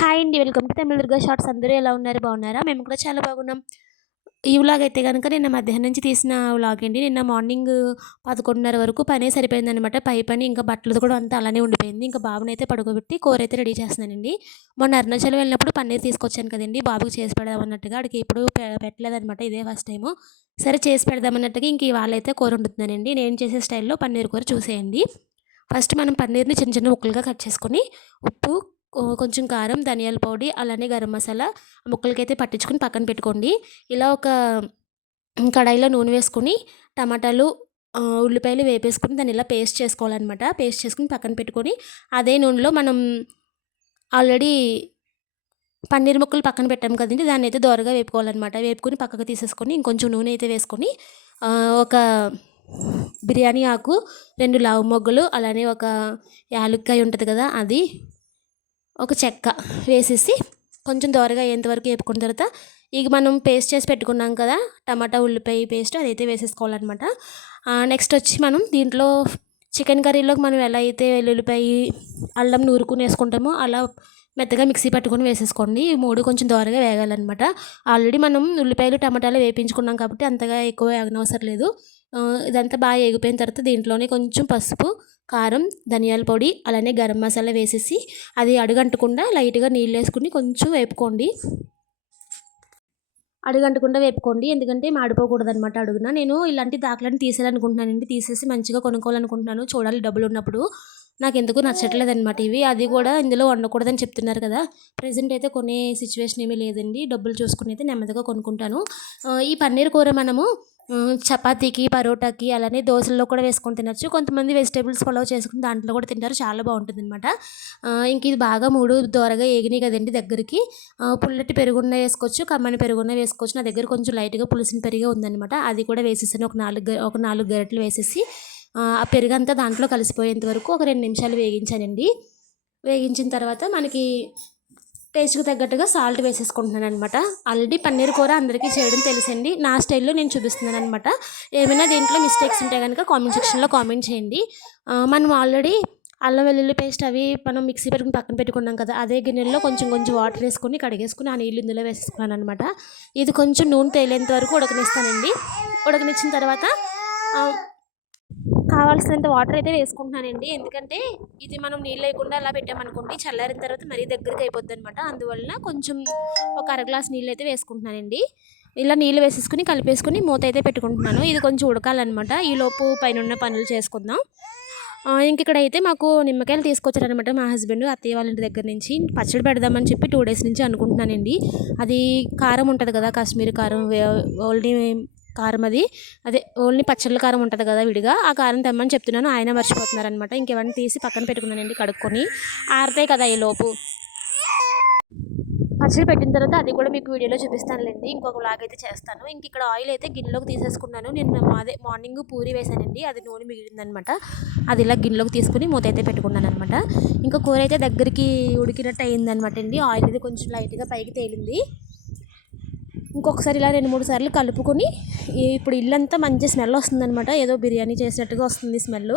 Hi అండి welcome to Tamil Durga shorts. అందరూ ఎలా ఉన్నారు? బాగున్నారా? మేము కూడా చాలా బాగున్నాం. ఈ వ్లాగ్ అయితే కనుక నిన్న మధ్యాహ్నం నుంచి తీసిన వ్లాగ్ అండి. నిన్న మార్నింగ్ పదకొండున్నర వరకు పనే సరిపోయిందనమాట పై పని ఇంకా బట్టలు కూడా అంతా అలానే ఉండిపోయింది. ఇంకా బాబుని అయితే పడుకోబెట్టి కూర అయితే రెడీ చేస్తున్నానండి. మొన్న అరుణాచలం వెళ్ళినప్పుడు పన్నీర్ తీసుకొచ్చాను కదండి. బాబుకి చేసి పెడదాం అన్నట్టుగా అడిగి ఎప్పుడు పెట్టలేదనమాట ఇదే ఫస్ట్ టైము. సరే చేసి పెడదామన్నట్టుగా ఇంక ఇవాళ అయితే కూర వండుతున్నానండి. నేను చేసే స్టైల్లో పన్నీర్ కూర చూసేయండి. ఫస్ట్ మనం పన్నీర్ని చిన్న చిన్న ముక్కలుగా కట్ చేసుకొని ఉప్పు కొంచెం కారం ధనియాల పొడి అలానే గరం మసాలా ముక్కలకైతే పట్టించుకొని పక్కన పెట్టుకోండి. ఇలా ఒక కడాయిలో నూనె వేసుకొని టమాటాలు ఉల్లిపాయలు వేపేసుకొని దాన్ని ఇలా పేస్ట్ చేసుకోవాలన్నమాట. పేస్ట్ చేసుకుని పక్కన పెట్టుకొని అదే నూనెలో మనం ఆల్రెడీ పన్నీర్ ముక్కలు పక్కన పెట్టాము కదండి దాన్ని అయితే దోరగా వేపుకోవాలన్నమాట. వేపుకొని పక్కకు తీసేసుకొని ఇంకొంచెం నూనె అయితే వేసుకొని ఒక బిర్యానీ ఆకు రెండు లావు మొగ్గలు అలానే ఒక యాలుక్కాయ ఉంటుంది కదా అది ఒక చెక్క వేసేసి కొంచెం దోరగా అయ్యేంతవరకు వేపుకున్న తర్వాత ఇక మనం పేస్ట్ చేసి పెట్టుకున్నాం కదా టమాటా ఉల్లిపాయ పేస్ట్ అదైతే వేసేసుకోవాలన్నమాట. నెక్స్ట్ వచ్చి మనం దీంట్లో చికెన్ కర్రీలోకి మనం ఎలా అయితే వెల్లుల్లిపాయ అల్లం నూరుకుని వేసుకుంటామో అలా మెత్తగా మిక్సీ పట్టుకొని వేసేసుకోండి. ఈ మూడు కొంచెం దోరగా వేగాలన్నమాట. ఆల్రెడీ మనం ఉల్లిపాయలు టమాటాలు వేపించుకున్నాం కాబట్టి అంతగా ఎక్కువ వేగనవసరం లేదు. ఇదంతా బాగా ఎగిపోయిన తర్వాత దీంట్లోనే కొంచెం పసుపు కారం ధనియాల పొడి అలానే గరం మసాలా వేసేసి అది అడుగంటకుండా లైట్గా నీళ్ళు వేసుకుని కొంచెం వేపుకోండి. అడుగంటకుండా వేపుకోండి. ఎందుకంటే మాడిపోకూడదు అనమాట అడుగున. నేను ఇలాంటి దాఖలను తీసేయాలనుకుంటున్నానండి. తీసేసి మంచిగా కొనుక్కోవాలనుకుంటున్నాను. చూడాలి డబ్బులు ఉన్నప్పుడు నాకు ఎందుకు నచ్చట్లేదు అనమాట ఇవి. అది కూడా ఇందులో వండకూడదని చెప్తున్నారు కదా. ప్రజెంట్ అయితే కొనే సిచ్యువేషన్ ఏమీ లేదండి. డబ్బులు చూసుకుని అయితే నెమ్మదిగా కొనుక్కుంటాను. ఈ పన్నీర్ కూర మనము చపాతీకి పరోటాకి అలానే దోశల్లో కూడా వేసుకొని తినచ్చు. కొంతమంది వెజిటేబుల్స్ పొలవ్ చేసుకుని దాంట్లో కూడా తింటారు. చాలా బాగుంటుంది అనమాట ఇంక ఇది బాగా మూడు దోరగా ఏగినాయి కదండి దగ్గరికి. పుల్లటి పెరుగున్న వేసుకోవచ్చు కమ్మని పెరుగున్న వేసుకోవచ్చు. నా దగ్గర కొంచెం లైట్గా పులిసిన పెరిగే ఉందనమాట అది కూడా వేసేసాను. ఒక నాలుగు ఒక నాలుగు గరిటలు వేసేసి ఆ పెరుగంతా దాంట్లో కలిసిపోయేంత వరకు ఒక రెండు నిమిషాలు వేగించానండి. వేగించిన తర్వాత మనకి టేస్ట్కి తగ్గట్టుగా సాల్ట్ వేసేసుకుంటున్నాను అనమాట ఆల్రెడీ పన్నీర్ కూర అందరికీ చేయడం తెలుసండి. నా స్టైల్లో నేను చూపిస్తున్నాను అనమాట ఏమైనా దీంట్లో మిస్టేక్స్ ఉంటే కనుక కామెంట్ సెక్షన్లో కామెంట్ చేయండి. మనం ఆల్రెడీ అల్లం వెల్లుల్లి పేస్ట్ అవి మనం మిక్సీ పెట్టుకుని పక్కన పెట్టుకున్నాం కదా అదే గిన్నెలో కొంచెం కొంచెం వాటర్ వేసుకొని కడిగేసుకుని ఆ నీళ్ళు ఇందులో వేసేసుకున్నాను అనమాట ఇది కొంచెం నూనె తేలేంత వరకు ఉడకనిస్తానండి. ఉడకనిచ్చిన తర్వాత కావాల్సినంత వాటర్ అయితే వేసుకుంటున్నానండి. ఎందుకంటే ఇది మనం నీళ్ళు లేకుండా అలా పెట్టామనుకోండి చల్లారిన తర్వాత మరీ దగ్గరికి అయిపోద్ది అనమాట అందువలన కొంచెం ఒక అర గ్లాస్ నీళ్ళు అయితే వేసుకుంటున్నానండి. ఇలా నీళ్ళు వేసేసుకుని కలిపేసుకుని మూత అయితే పెట్టుకుంటున్నాను. ఇది కొంచెం ఉడకాలన్నమాట. ఈలోపు పైన ఉన్న పనులు చేసుకుందాం. ఇంక ఇక్కడ అయితే మాకు నిమ్మకాయలు తీసుకొచ్చారనమాట మా హస్బెండ్ అత్తయ్య వాళ్ళ ఇంటి దగ్గర నుంచి. పచ్చడి పెడదామని చెప్పి టూ డేస్ నుంచి అనుకుంటున్నానండి. అది కారం ఉంటుంది కదా కాశ్మీర్ కారం ఓన్లీ కారం అది. అదే ఓన్లీ పచ్చళ్ళ కారం ఉంటుంది కదా విడిగా ఆ కారం తెమ్మని చెప్తున్నాను. ఆయన మర్చిపోతున్నారనమాట ఇంకేమన్నా తీసి పక్కన పెట్టుకున్నానండి కడుక్కొని. ఆరుతాయి కదా ఈ లోపు. పచ్చడి పెట్టిన తర్వాత అది కూడా మీకు వీడియోలో చూపిస్తానులేండి. ఇంకొక లాగ్ అయితే చేస్తాను. ఇంక ఇక్కడ ఆయిల్ అయితే గిన్నెలోకి తీసేసుకున్నాను. నేను అదే మార్నింగ్ పూరి వేసానండి. అది నూనె మిగిలిందనమాట అది ఇలా గిన్నెలోకి తీసుకుని మూత అయితే పెట్టుకున్నాను అనమాట ఇంకా కూర అయితే దగ్గరికి ఉడికినట్టు అయిందనమాట అండి. ఆయిల్ అయితే కొంచెం లైట్గా పైకి తేలింది. ఇంకొకసారి ఇలా రెండు మూడు సార్లు కలుపుకొని ఇప్పుడు ఇల్లంతా మంచి స్మెల్ వస్తుందనమాట ఏదో బిర్యానీ చేసినట్టుగా వస్తుంది స్మెల్.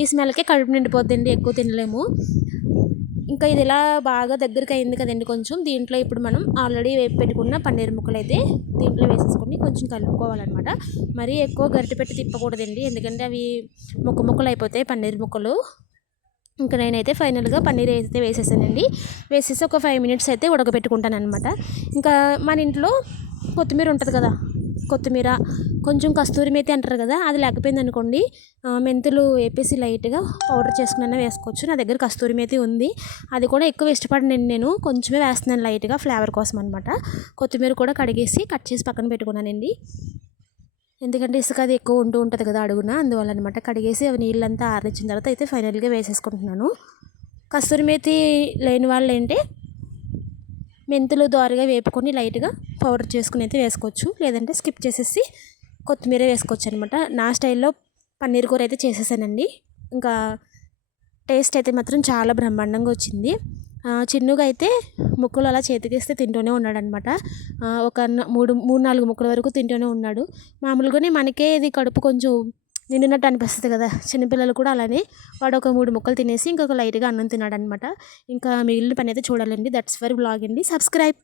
ఈ స్మెల్కే కడుపు నిండిపోద్దండి ఎక్కువ తినలేము. ఇంకా ఇది ఇలా బాగా దగ్గరికి అయింది కదండి కొంచెం. దీంట్లో ఇప్పుడు మనం ఆల్రెడీ వేపు పెట్టుకున్న పన్నీర్ ముక్కలు అయితే దీంట్లో వేసేసుకొని కొంచెం కలుపుకోవాలన్నమాట. మరీ ఎక్కువ గరిటె పెట్టి తిప్పకూడదండి. ఎందుకంటే అవి ముక్క ముక్కలు అయిపోతాయి పన్నీర్ ముక్కలు. ఇంకా నేనైతే ఫైనల్గా పన్నీర్ అయితే వేసేసానండి. వేసేసి ఒక ఫైవ్ మినిట్స్ అయితే ఉడకబెట్టుకుంటాను అనమాట ఇంకా మన ఇంట్లో కొత్తిమీర ఉంటుంది కదా కొత్తిమీర కొంచెం కస్తూరి మేతి అంటారు కదా అది లేకపోయింది అనుకోండి మెంతులు వేపేసి లైట్గా పౌడర్ చేసుకున్న వేసుకోవచ్చు. నా దగ్గర కస్తూరి మేతి ఉంది. అది కూడా ఎక్కువ ఇష్టపడినండి నేను. కొంచెమే వేస్తున్నాను లైట్గా ఫ్లేవర్ కోసం అనమాట కొత్తిమీర కూడా కడిగేసి కట్ చేసి పక్కన పెట్టుకున్నానండి. ఎందుకంటే ఇసుక అది ఎక్కువ ఉంటూ ఉంటుంది కదా అడుగున అందువల్ల అనమాట కడిగేసి అవి నీళ్ళంతా ఆరించిన తర్వాత అయితే ఫైనల్గా వేసేసుకుంటున్నాను. కస్తూరి మేతి లేని వాళ్ళు ఏంటి? మెంతులు దోరగా వేపుకొని లైట్గా పౌడర్ చేసుకుని అయితే వేసుకోవచ్చు. లేదంటే స్కిప్ చేసేసి కొత్తిమీర వేసుకోవచ్చు అనమాట. నా స్టైల్లో పన్నీర్ కూర అయితే చేసేసానండి. ఇంకా టేస్ట్ అయితే మాత్రం చాలా బ్రహ్మాండంగా వచ్చింది. చిన్నుగా అయితే ముక్కలు అలా చేతికిస్తే తింటూనే ఉన్నాడనమాట. ఒక మూడు మూడు నాలుగు ముక్కల వరకు తింటూనే ఉన్నాడు. మామూలుగానే మనకే ఇది కడుపు కొంచెం నిండినట్టు అనిపిస్తుంది కదా చిన్నపిల్లలు కూడా అలానే వాడు ఒక మూడు ముక్కలు తినేసి ఇంకొక లైట్గా అన్నం తిన్నాడు అనమాట ఇంకా మిగిలిన పని అయితే చూడాలండి. దట్స్ ఫర్ బ్లాగ్ అండి. సబ్స్క్రైబ్.